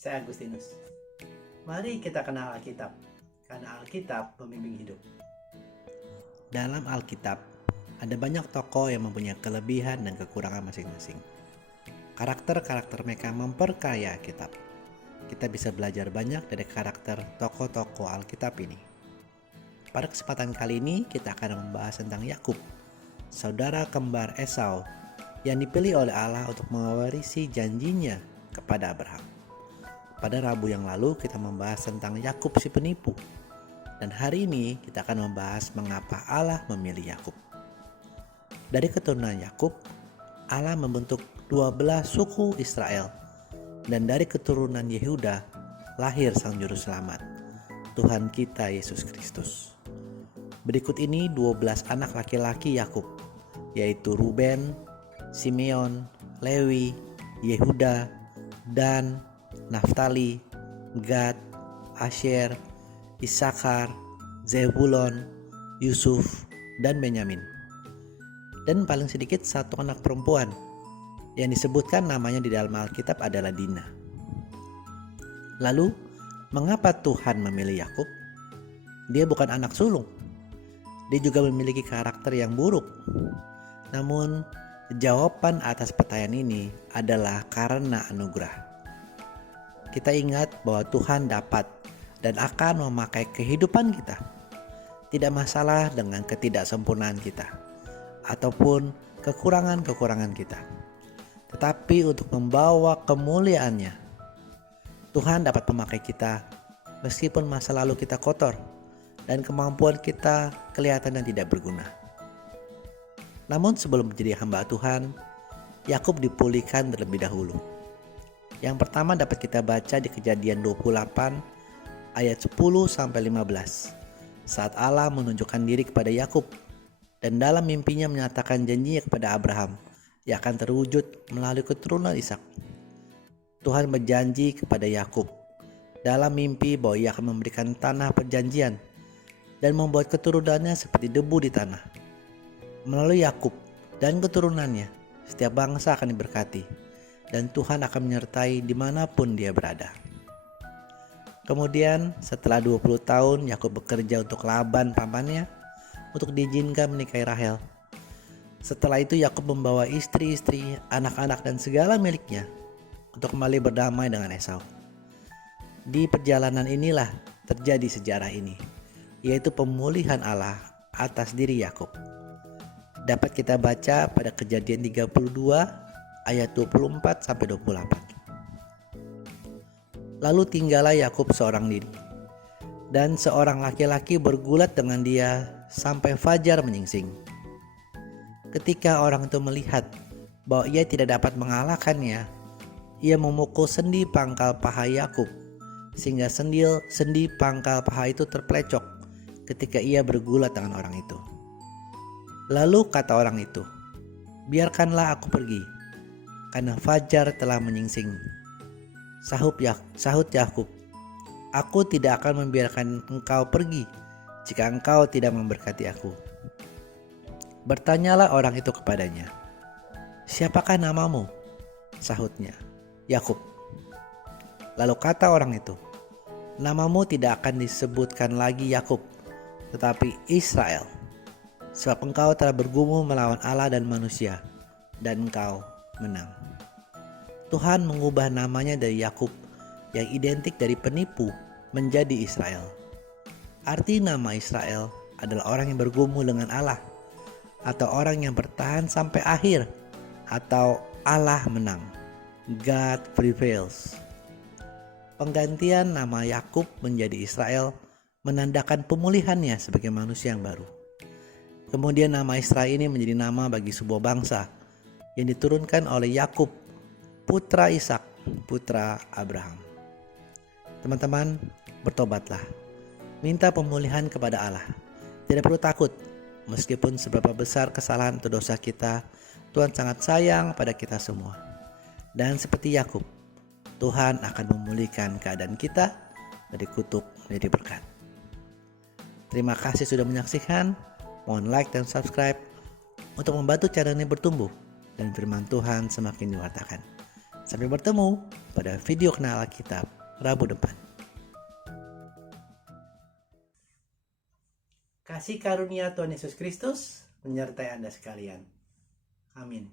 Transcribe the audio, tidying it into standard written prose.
Saya Agustinus. Mari kita kenal Alkitab, karena Alkitab pembimbing hidup. Dalam Alkitab, ada banyak tokoh yang mempunyai kelebihan dan kekurangan masing-masing. Karakter-karakter mereka memperkaya Alkitab. Kita bisa belajar banyak dari karakter tokoh-tokoh Alkitab ini. Pada kesempatan kali ini, kita akan membahas tentang Yakub, saudara kembar Esau, yang dipilih oleh Allah untuk mewarisi janjinya kepada Abraham. Pada Rabu yang lalu kita membahas tentang Yakub si penipu. Dan hari ini kita akan membahas mengapa Allah memilih Yakub. Dari keturunan Yakub, Allah membentuk 12 suku Israel. Dan dari keturunan Yehuda lahir Sang Juru Selamat, Tuhan kita Yesus Kristus. Berikut ini 12 anak laki-laki Yakub, yaitu Ruben, Simeon, Lewi, Yehuda, Dan, Naftali, Gad, Asher, Isakar, Zebulon, Yusuf, dan Benyamin. Dan paling sedikit satu anak perempuan yang disebutkan namanya di dalam Alkitab adalah Dina. Lalu, mengapa Tuhan memilih Yakub? Dia bukan anak sulung. Dia juga memiliki karakter yang buruk. Namun, jawaban atas pertanyaan ini adalah karena anugerah. Kita ingat bahwa Tuhan dapat dan akan memakai kehidupan kita. Tidak masalah dengan ketidaksempurnaan kita ataupun kekurangan-kekurangan kita. Tetapi untuk membawa kemuliaannya, Tuhan dapat memakai kita meskipun masa lalu kita kotor dan kemampuan kita kelihatan dan tidak berguna. Namun sebelum menjadi hamba Tuhan, Yakub dipulihkan terlebih dahulu. Yang pertama dapat kita baca di Kejadian 28 ayat 10-15. Saat Allah menunjukkan diri kepada Yakub dan dalam mimpinya menyatakan janjinya kepada Abraham yang akan terwujud melalui keturunan Ishak. Tuhan berjanji kepada Yakub dalam mimpi bahwa Ia akan memberikan tanah perjanjian dan membuat keturunannya seperti debu di tanah. Melalui Yakub dan keturunannya, setiap bangsa akan diberkati dan Tuhan akan menyertai dimanapun dia berada. Kemudian setelah 20 tahun Yakub bekerja untuk Laban pamannya untuk diizinkan menikahi Rahel. Setelah itu Yakub membawa istri-istri, anak-anak dan segala miliknya untuk kembali berdamai dengan Esau. Di perjalanan inilah terjadi sejarah ini, yaitu pemulihan Allah atas diri Yakub. Dapat kita baca pada Kejadian 32 ayat 24-28. Lalu tinggallah Yakub seorang diri, dan seorang laki-laki bergulat dengan dia sampai fajar menyingsing. Ketika orang itu melihat bahwa ia tidak dapat mengalahkannya, ia memukul sendi pangkal paha Yakub, sehingga sendi pangkal paha itu terpelecok ketika ia bergulat dengan orang itu. Lalu kata orang itu, "Biarkanlah aku pergi, karena fajar telah menyingsing." Sahut Yakub, "Aku tidak akan membiarkan engkau pergi jika engkau tidak memberkati aku." Bertanyalah orang itu kepadanya, "Siapakah namamu?" Sahutnya, "Yakub." Lalu kata orang itu, "Namamu tidak akan disebutkan lagi Yakub, tetapi Israel, sebab engkau telah bergumul melawan Allah dan manusia, dan engkau menang." Tuhan mengubah namanya dari Yakub yang identik dari penipu menjadi Israel. Arti nama Israel adalah orang yang bergumul dengan Allah, atau orang yang bertahan sampai akhir, atau Allah menang. God prevails. Penggantian nama Yakub menjadi Israel menandakan pemulihannya sebagai manusia yang baru. Kemudian nama Israel ini menjadi nama bagi sebuah bangsa yang diturunkan oleh Yakub, putra Ishak, putra Abraham. Teman-teman, bertobatlah. Minta pemulihan kepada Allah. Tidak perlu takut. Meskipun seberapa besar kesalahan atau dosa kita, Tuhan sangat sayang pada kita semua. Dan seperti Yakub, Tuhan akan memulihkan keadaan kita dari kutuk menjadi berkat. Terima kasih sudah menyaksikan. Mohon like dan subscribe untuk membantu channel ini bertumbuh dan firman Tuhan semakin diwartakan. Sampai bertemu pada video Kenal Alkitab Rabu depan. Kasih karunia Tuhan Yesus Kristus menyertai Anda sekalian. Amin.